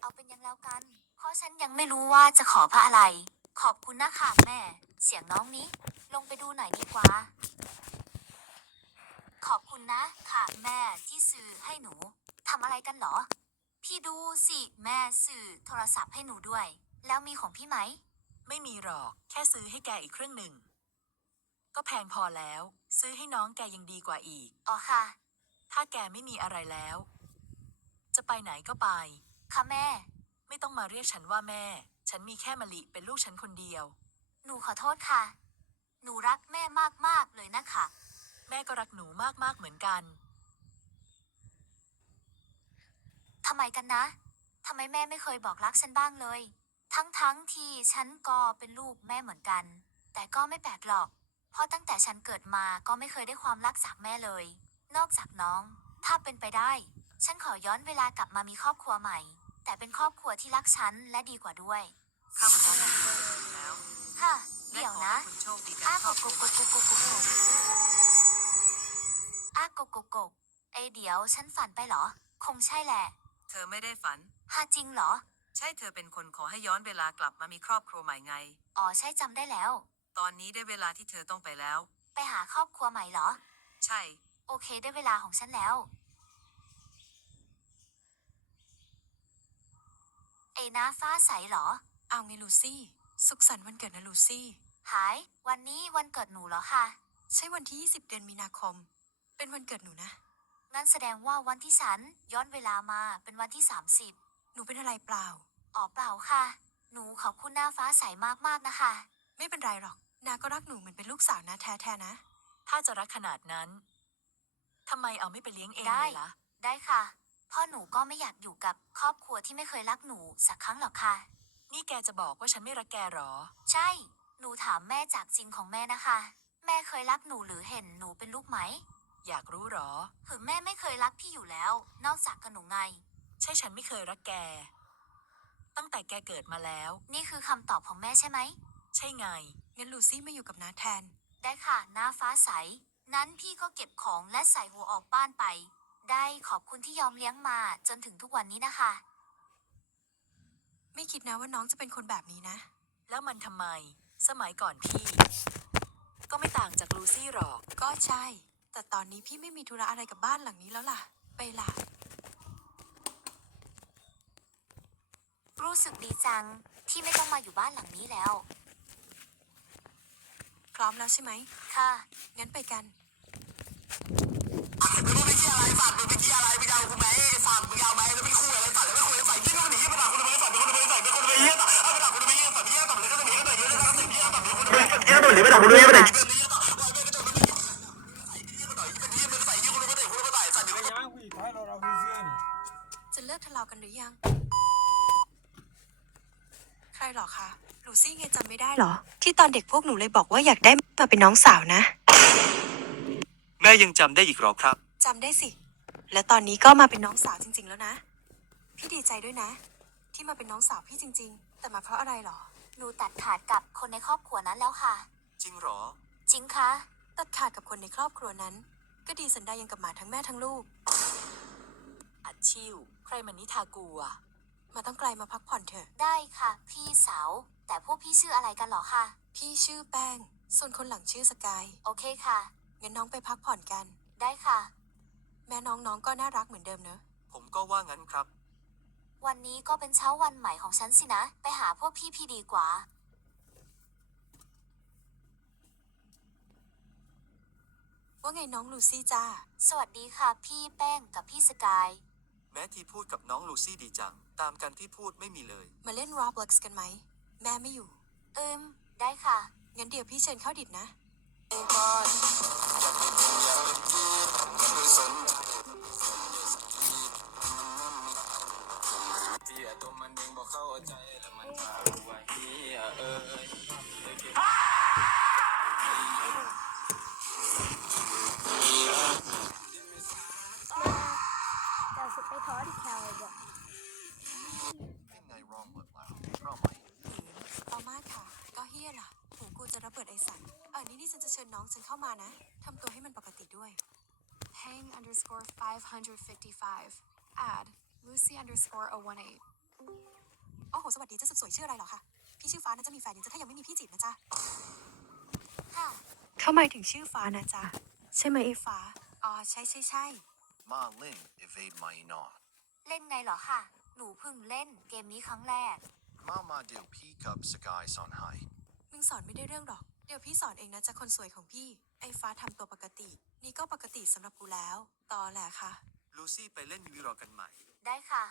เอาเป็นยังแล้วกัน เพราะฉันยังไม่รู้ว่าจะขอพระอะไร ขอบคุณนะค่ะแม่ เสียงน้องนี้ ลงไปดูหน่อยดีกว่า ขอบคุณนะ ค่ะแม่ที่ซื้อให้หนูทำอะไรกันเหรอ พี่ดูสิแม่ซื้อโทรศัพท์ให้หนูด้วย แล้วมีของพี่ไหม ไม่มีหรอก แค่ซื้อให้แกอีกเครื่องหนึ่ง ก็แพงพอแล้ว ซื้อให้น้องแกยังดีกว่าอีก อ๋อค่ะ ถ้าแกไม่มีอะไรแล้ว จะไปไหนก็ไป ค่ะแม่ ไม่ต้องมาเรียกฉันว่าแม่ ฉันมีแค่มะลิเป็นลูกฉันคนเดียว หนูขอโทษค่ะ หนูรักแม่มากๆเลยนะคะ แม่ก็รักหนูมากๆเหมือนกัน ทำไมกันนะ ทำไมแม่ไม่เคยบอกรักฉันบ้างเลย ทั้งๆที่ฉันก็เป็นลูกแม่เหมือนกัน แต่ก็ไม่แปลกหรอก เพราะตั้งแต่ฉันเกิดมาก็ไม่เคยได้ความรักจากแม่เลย นอกจากน้อง ถ้าเป็นไปได้ ฉันขอย้อนเวลากลับมามีครอบครัวใหม่ แต่เป็นครอบครัวที่รักฉันและดีกว่าด้วยคำขอของคุณแล้วค่ะเดี๋ยวนะให้คุณโชคดีกับอ้าครกอบคโกรัวโกกกกกอ้าโกโกกเอยเดี๋ยวฉันฝันไปเหรอ คงใช่แหละเธอไม่ได้ฝัน ฮาจริงเหรอ ใช่เธอเป็นคนขอให้ย้อนเวลากลับมามีครอบครัวใหม่ไง อ๋อใช่จำได้แล้ว ตอนนี้ได้เวลาที่เธอต้องไปแล้ว ไปหาครอบครัวใหม่เหรอ ใช่ โอเคได้เวลาของฉันแล้ว เอย นะฟ้าใสเหรอ เอาไงลูซี่ สุขสันต์วันเกิดนะลูซี่ หาย วันนี้วันเกิดหนูเหรอคะ ใช่วันที่ 20 เดือนมีนาคม เป็นวันเกิดหนูนะงั้นแสดงว่าวันที่ฉันย้อนเวลามาเป็นวันที่ 30หนูเป็นอะไรเปล่า อ๋อเปล่าค่ะ หนูขอบคุณหน้าฟ้าใสมากๆนะคะ ไม่เป็นไรหรอก นาก็รักหนูเหมือนเป็นลูกสาวนาแท้ๆนะ ถ้าจะรักขนาดนั้น ทำไมเอาไม่ไปเลี้ยงเองได้ เลยล่ะ ได้ค่ะ พ่อหนูก็ไม่อยากอยู่กับครอบครัวที่ไม่เคยรักหนูสักครั้งหรอกค่ะ นี่แกจะบอกว่าฉันไม่รักแกหรอ ใช่ หนูถามแม่จากจริงของแม่นะคะ แม่เคยรักหนูหรือเห็นหนูเป็นลูกไหม อยากรู้หรอ คือแม่ไม่เคยรักพี่อยู่แล้ว นอกจากกับหนูไง ใช่ฉันไม่เคยรักแก ตั้งแต่แกเกิดมาแล้ว นี่คือคำตอบของแม่ใช่ไหม ใช่ไง งั้นลูซี่มาอยู่กับนาแทน ได้ค่ะหน้าฟ้าใส นั้นพี่ก็เก็บของและใส่หัวออกบ้านไป ได้ขอบคุณที่ยอมเลี้ยงมาจนถึงทุกวันนี้นะคะ ไม่คิดนะว่าน้องจะเป็นคนแบบนี้นะ แล้วมันทำไม สมัยก่อนพี่ ก็ไม่ต่างจากลูซี่หรอก ก็ใช่ แต่ตอนนี้พี่ไม่มีธุระอะไรกับบ้านหลังนี้แล้วล่ะ ไปล่ะรู้สึกดีจังที่ไม่ต้องมาอยู่บ้านหลังนี้แล้ว พร้อมแล้วใช่ไหมค่ะ งั้นไปกัน จะเลิกทะเลาะกันหรือยัง ใครหรอคะลูซี่ไงจำไม่ได้หรอ ที่ตอนเด็กพวกหนูเลยบอกว่าอยากได้มาเป็นน้องสาวนะ แม่ยังจำได้อีกหรอครับจำได้สิ และตอนนี้ก็มาเป็นน้องสาวจริง ๆ แล้วนะ พี่ดีใจด้วยนะ ที่มาเป็นน้องสาวพี่จริง ๆ แต่มาเพราะอะไรหรอ หนูตัดขาดกับคนในครอบครัวนั้นแล้วค่ะ จริงหรอ จริงคะตัดขาดกับคนในครอบครัวนั้น ก็ดีสันดานยังกับหมาทั้งแม่ทั้งลูก อัดชิว ใครมันนิทากูอะมาต้องไกลมาพักผ่อนเถอะ ได้ค่ะ พี่สาว แต่พวกพี่ชื่ออะไรกันเหรอคะ พี่ชื่อแป้ง ส่วนคนหลังชื่อสกาย โอเคค่ะ งั้นน้องไปพักผ่อนกัน ได้ค่ะ แม่น้องๆก็น่ารักเหมือนเดิมเนอะ ผมก็ว่างั้นครับ วันนี้ก็เป็นเช้าวันใหม่ของฉันสินะ ไปหาพวกพี่พี่ดีกว่า ว่าไงน้องลูซี่จ้า สวัสดีค่ะพี่แป้งกับพี่สกาย แม้ที่พูดกับน้องลูซี่ดีจัง ตามกันที่พูดไม่มีเลย มาเล่น Roblox กันไหม แม่ไม่อยู่เอิมได้ค่ะ งั้นเดี๋ยวพี่เชิญเข้าดิดนะที่ เองบอกเข้าใจแล้วมันพาไว้เอ้ยเราจะไปถอนแคลบอกต่อมากค่ะ ก็เฮียล่ะหูกูจะระเบิดไอสันเออนี่นี่ฉันจะเชิญน้องฉันเข้ามานะ ทำตัวให้มันปกติด้วย Hang underscore 555. Add Lucy underscore 018. โอ้โห สวัสดีเจ้าสุดสวยชื่ออะไรเหรอคะ พี่ชื่อฟ้านะจะมีแฟนยังจะถ้ายังไม่มีพี่จีบนะจ๊ะค่ะเข้าหมายถึงชื่อฟ้านะจ๊ะใช่ไหมไอ้ฟ้า อ๋อใช่ใช่ใช่ Ma Ling evade my non. เล่นไงเหรอค่ะ หนูเพิ่งเล่นเกมนี้ครั้งแรก Mama do pick up Sagai son high. มึงสอนไม่ได้เรื่องหรอก เดี๋ยวพี่สอนเองนะจ๊ะคนสวยของพี่ ไอ้ฟ้าทำตัวปกติ นี่ก็ปกติสำหรับกูแล้วตอแหละค่ะ ลูซี่ไปเล่นวีรอกันไหม ได้ค่ะ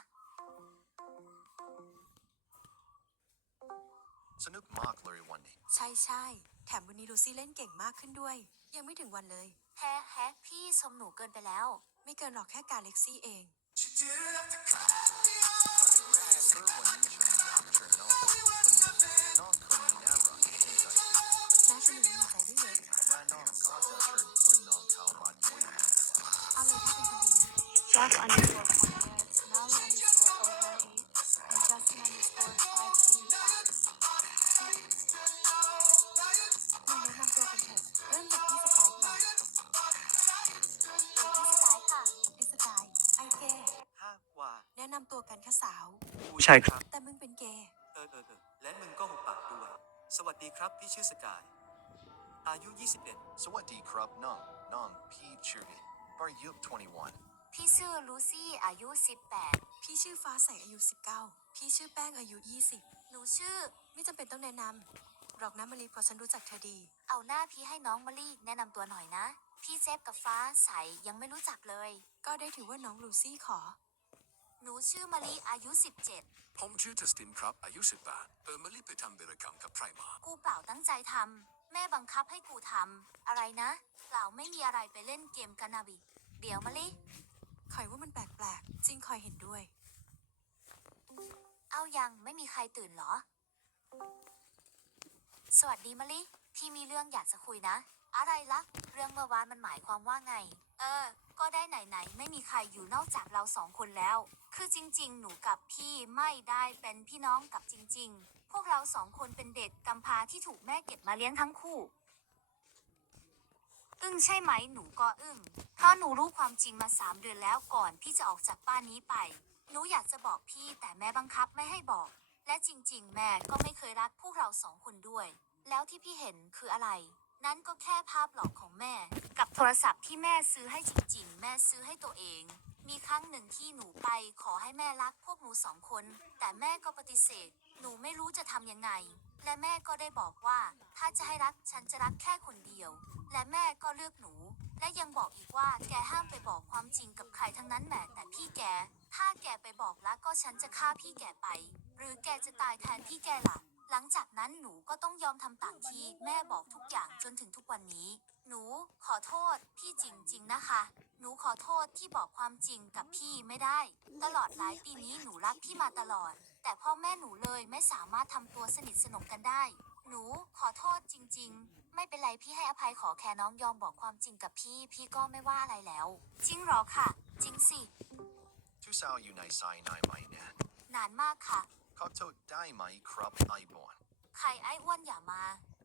Sanuk Mark Larry one day. ใช่ใช่แถมวันนี้ลูซี่เล่นเก่งมากขึ้นด้วย ยังไม่ถึงวันเลย แฮะแฮะพี่ชมหนูเกินไปแล้ว ไม่เกินหรอกแค่การเล็กซี่เอง Sir one you turn after no. Non kun never. แม่ฉันยังมีใจด้วยเลย Man non kata turn kun non kao ban boy. เอาเลยถ้าเป็นคนดีนะ Jeff underscore pointheads, ำตัวกันค่ะสาว ผู้ชายครับ แต่มึงเป็นเกย์เออเออเออและมึงก็หุบปากด้วย สวัสดีครับ พี่ชื่อสกาย อายุ 21 Sawati krub non non p chirgi. Bar yup 21. พี่ชื่อลูซี่อายุ 18 พี่ชื่อฟ้าใสอายุ 19 พี่ชื่อแป้งอายุ 20 หนูชื่อ ไม่จำเป็นต้องแนะนำหรอกนะมารีเพราะฉันรู้จักเธอดี เอาหน้าพี่ให้น้องมะลี่แนะนำตัวหน่อยนะ พี่เจฟกับฟ้าใสยังไม่รู้จักเลย ก็ได้ถือว่าน้องลูซี่ขอ หนูชื่อมะลิอายุ ผมชื่อจัสตินครับอายุสิบแปดเปิดมาลิไปทำบิรกรรมกับใครมา 17 กูเปล่าตั้งใจทำ แม่บังคับให้กูทำ อะไรนะ เปล่าไม่มีอะไรไปเล่นเกมกันนาบิเดี๋ยวมะลิ คอยว่ามันแปลกๆจริงคอยเห็นด้วย เอายังไม่มีใครตื่นเหรอ สวัสดีมะลิ พี่มีเรื่องอยากจะคุยนะ อะไรลักเรื่องเมื่อวานมันหมายความว่าไง เออ ก็ได้ไหนๆไม่มีใครอยู่นอกจากเราสองคนแล้ว คือจริง ๆ หนูกับพี่ไม่ได้เป็นพี่น้องกับจริง ๆ พวกเราสองคนเป็นเด็กกำพร้าที่ถูกแม่เก็บมาเลี้ยงทั้งคู่ อึ้งใช่ไหมหนูก็อึ้งเพราะหนูรู้ความจริงมาสามเดือนแล้วก่อนที่จะออกจากบ้านนี้ไป หนูอยากจะบอกพี่แต่แม่บังคับไม่ให้บอก และจริง ๆ แม่ก็ไม่เคยรักพวกเราสองคนด้วย แล้วที่พี่เห็นคืออะไร นั่นก็แค่ภาพหลอกของแม่ กับโทรศัพท์ที่แม่ซื้อให้จริงๆ แม่ซื้อให้ตัวเอง มีครั้งหนึ่งที่หนูไปขอให้แม่รักพวกหนูสองคน แต่แม่ก็ปฏิเสธ หนูไม่รู้จะทำยังไง และแม่ก็ได้บอกว่า ถ้าจะให้รักฉันจะรักแค่คนเดียว และแม่ก็เลือกหนู และยังบอกอีกว่าแกห้ามไปบอกความจริงกับใครทั้งนั้นแหมแต่พี่แก ถ้าแกไปบอกแล้วก็ฉันจะฆ่าพี่แกไป หรือแกจะตายแทนพี่แกล่ะ หลังจากนั้นหนูก็ต้องยอมทำต่ามที่ แม่บอกทุกอย่างจนถึงทุกวันนี้ หนูขอโทษพี่จริง ๆ นะคะ หนูขอโทษที่บอกความจริงกับพี่ไม่ได้ ตลอดหลายปีนี้หนูรักพี่มาตลอด แต่พ่อแม่หนูเลยไม่สามารถทำตัวสนิทสนมกันได้ หนูขอโทษจริง ๆ ไม่เป็นไรพี่ให้อภัยขอแค่น้องยอมบอกความจริงกับพี่ พี่ก็ไม่ว่าอะไรแล้ว จริงเหรอค่ะ จริงสิ Tu sao you nice I nine my nan. นานมากค่ะ Koto dai my krub I born. ใครไอ้อ้วนอย่ามา Nai got you lao when me playing tharong hai fang. ได้มา going crazy, yeah. Listen, wherever you want me. I go bananas when I'm in that monkey. Lately been feeling, feeling like a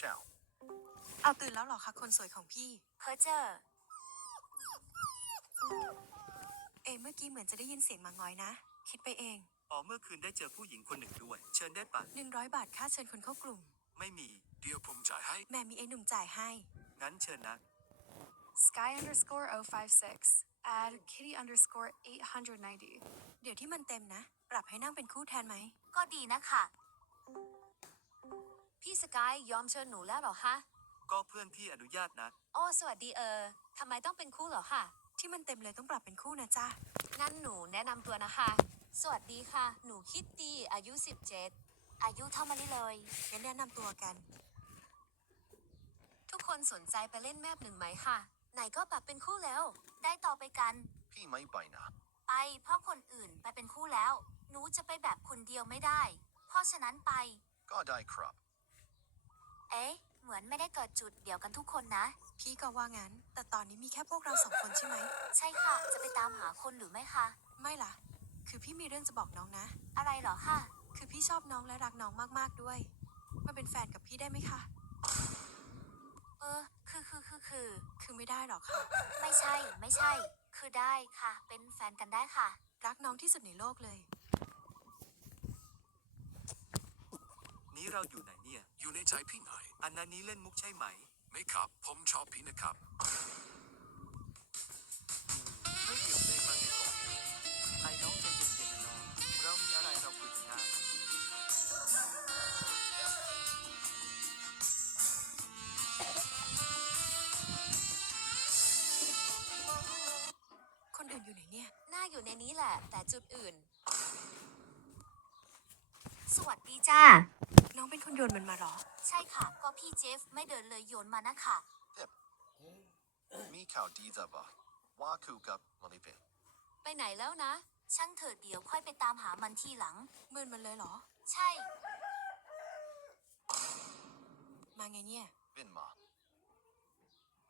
chow. เอาตื่นแล้วเหรอคะคนสวยของพี่ เพอเจอ เอะเมื่อกี้เหมือนจะได้ยินเสียงหมางอยนะ คิดไปเอง อ๋อเมื่อคืนได้เจอผู้หญิงคนหนึ่งด้วย เชิญได้ปะ100 บาทค่าเชิญคนเข้ากลุ่ม ไม่มี เดี๋ยวผมจ่ายให้ แม่มีไอ้หนุ่มจ่ายให้ งั้นเชิญนะ Sky underscore 056, add kitty underscore 890. เดี๋ยวที่มันเต็มนะ ปรับให้นั่งเป็นคู่แทนไหม ก็ดีนะคะ พี่สกายยอมเชิญหนูแล้วเหรอคะ ก็เพื่อนพี่อนุญาตนะ โอ้สวัสดีเออทำไมต้องเป็นคู่เหรอคะที่มันเต็มเลยต้องปรับเป็นคู่นะจ๊ะ งั้นหนูแนะนำตัวนะคะ สวัสดีค่ะ หนูคิตตี้อายุ 17 อายุเท่ามาลิเลยงั้นแนะนำตัวกัน ทุกคนสนใจไปเล่นแมปหนึ่งไหมคะไหนก็ปรับเป็นคู่แล้ว ได้ต่อไปกัน พี่ไม่ไปนะ ไปเพราะคนอื่นไปเป็นคู่แล้ว หนูจะไปแบบคนเดียวไม่ได้ เพราะฉะนั้นไป ก็ได้ครับ เอ๊ะ เหมือนไม่ได้เกิดจุดเดียวกันทุกคนนะ พี่ก็ว่างั้น แต่ตอนนี้มีแค่พวกเราสองคนใช่ไหม ใช่ค่ะ จะไปตามหาคนหรือไม่คะ ไม่ล่ะ คือพี่มีเรื่องจะบอกน้องนะ อะไรเหรอคะคือพี่ชอบน้องและรักน้องมากๆด้วย มาเป็นแฟนกับพี่ได้ไหมคะ เออ คือคือคือคือ คือไม่ได้หรอกค่ะ ไม่ใช่ ไม่ใช่ คือได้ค่ะ เป็นแฟนกันได้ค่ะ รักน้องที่สุดในโลกเลย นี้เราอยู่ไหนเนี่ย อยู่ในใจพี่หน่อยอันนั้นนี้เล่นมุกใช่ไหม ไม่ครับ ผมชอบพี่นะครับเฮ้ยเดี๋ยวเพลงมาไงก่อนไอ้น้องใจเย็นๆนะน้อง เรามีอะไรเราคุยกันได้คนอื่นอยู่ไหนเนี่ย หน้าอยู่ในนี้แหละ แต่จุดอื่น สวัสดีจ้าน้ องเป็นคนโยนมันมาเหรอ ใช่ค่ะ ก็พี่เจฟไม่เดินเลยโยนมานะคะมีข่าวดีจะบอกว่าคู่กับมาริเปะไปไหนแล้วนะ ช่างเถอะเดี๋ยวค่อยไปตามหามันทีหลังเมินมันเลยเหรอ ใช่ มาไงเนี่ยบินมา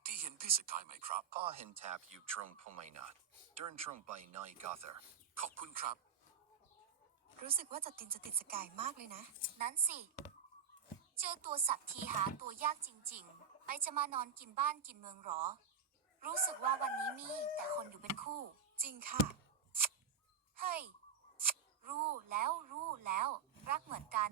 ที่เห็นพี่สกายไหมครับก็เห็นแทบอยู่ตรงพไม่นานเดินตรงไปในกาเธอร์ขอบคุณครับ รู้สึกว่าจัดตินจะติดสกายมากเลยนะ นั้นสิ เจอตัวสักทีหาตัวยากจริงๆ ไปจะมานอนกินบ้านกินเมืองหรอ รู้สึกว่าวันนี้มีแต่คนอยู่เป็นคู่ จริงค่ะ เฮ้ย รู้แล้วรู้แล้ว รักเหมือนกัน